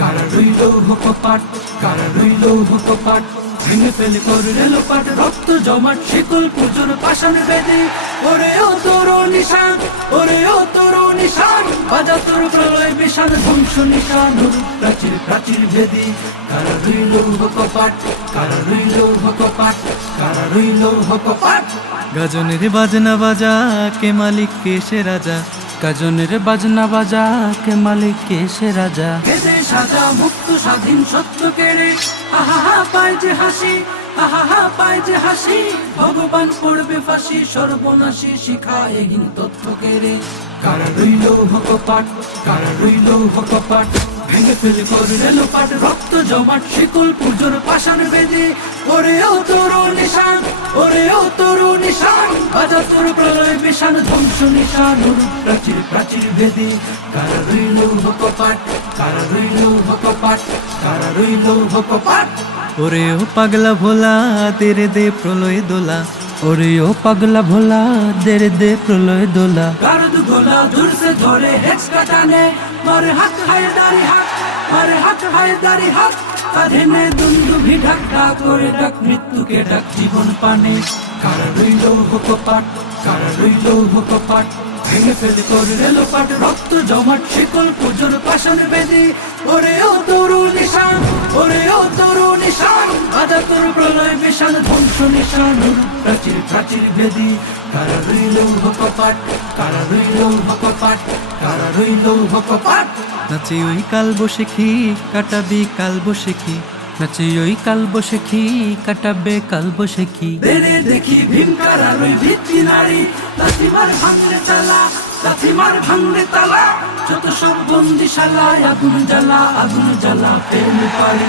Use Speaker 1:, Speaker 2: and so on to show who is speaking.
Speaker 1: কারা রইল কপাট কারা রইল কপাট ভেঙে ফেলে করে লোপাট রক্ত জমাট শিকল পুজোর পাষাণ বেদে। ওরে ও তোর নিশান ওরে ও তোর নিশান বাজা তোর প্রলয় বিষাণ ধ্বংস নিশান প্রাচীর প্রাচীর ভেদি কারা রইল কপাট কারা রইল কপাট কারা রইল কপাট
Speaker 2: গাজনের বাজনা বাজা কে মালিক কে সে রাজা? গাজনের বাজনা বাজা কে মালিক কে সে রাজা?
Speaker 1: সাজা মুক্ত স্বাধীন সত্য কেড়ে। আহা পায় যে হাসি আহা পায় যে হাসি। ভগবান পড়বে ফাঁসি, সর্বনাশী শিখা এহীন তথ্য কেড়ে। কারা রইল হকপাট কারা রইল হকপাট ভেঙে ফেলে করলে লোপাট, রক্ত জমাট, শিকল পুজোর পাষাণ বেদে। ওরে ও তোর নিশান প্রলয় বিষাণ ধ্বংস নিশান প্রাচীর প্রাচীর ভেদে। কারা রইল হকপাট কারা রইল হকপাট কারা রইল হকপাট
Speaker 2: ওরে ও পাগলা ভোলা তেরে দে প্রলয় দোলা। ওরে ও পাগলা ভোলা দেরে দে প্রলয় দোলা।
Speaker 1: গারদ গোলা দূর ধরে হেক্স কাটানে। মারে হাত হায় দাড়ি হাত মারে হাত হায় দাড়ি হাত। কাঁধে নে দুন্দু ভি ঢাক ঢাক করে ডাক, মৃত্যুকে ডাক, জীবন পানে। কারা রইল হকপাট, কারা রইল হকপাট? ভেঙে ফেলে করে রেলোপাট রক্ত জমাট, শিকল পুজোর পাষাণ বেদি। ওরে ও তরু নিশান ওরে ও তরু নিশান আদা তোর প্রলয় বিষাণ ধ্বংস নিশান, প্রাচীর প্রাচীর ভেদি কারা রইল হকপাট, কারা রইল হকপাট, কারা রইল হকপাট?
Speaker 2: নাচি ওই কাল বসে খি কাটাবি কাল বসে খি নাচি ওই কাল বসে কি কাটাবে কাল বসে কি
Speaker 1: বেড়ে দেখি ভিনকার আর ওই ভিত্তি নারী। লাথিমার ভাঙলে তালা লাথিমার ভাঙলে তালা। যত সব বন্দিশালায় আগুন জ্বালা আগুন জ্বালা, প্রেম পারি